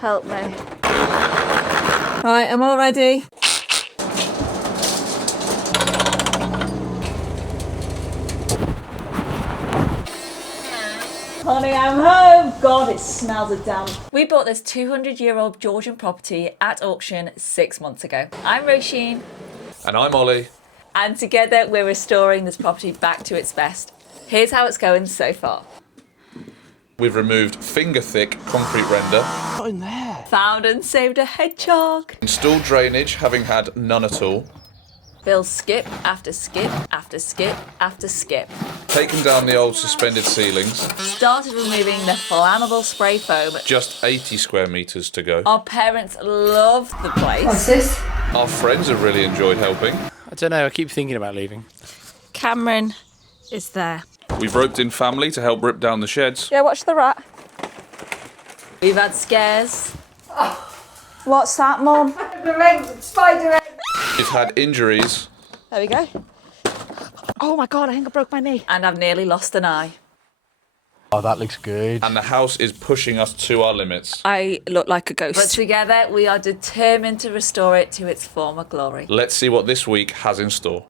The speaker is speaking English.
Help me. Right, I'm all ready. Honey, I'm home. God, it smells of damp. We bought this 200-year-old Georgian property at auction 6 months ago. I'm Roisin. And I'm Ollie. And together we're restoring this property back to its best. Here's how it's going so far. We've removed finger-thick concrete render. Not in there. Found and saved a hedgehog. Installed drainage, having had none at all. Built skip after skip after skip after skip. Taken down the old suspended ceilings. Started removing the flammable spray foam. Just 80 square metres to go. Our parents loved the place. What's this? Our friends have really enjoyed helping. I don't know, I keep thinking about leaving. Cameron is there. We've roped in family to help rip down the sheds. Yeah, watch the rat. We've had scares. What's that, Mum? The spider egg. We've had injuries. There we go. Oh my God, I think I broke my knee. And I've nearly lost an eye. Oh, that looks good. And the house is pushing us to our limits. I look like a ghost. But together we are determined to restore it to its former glory. Let's see what this week has in store.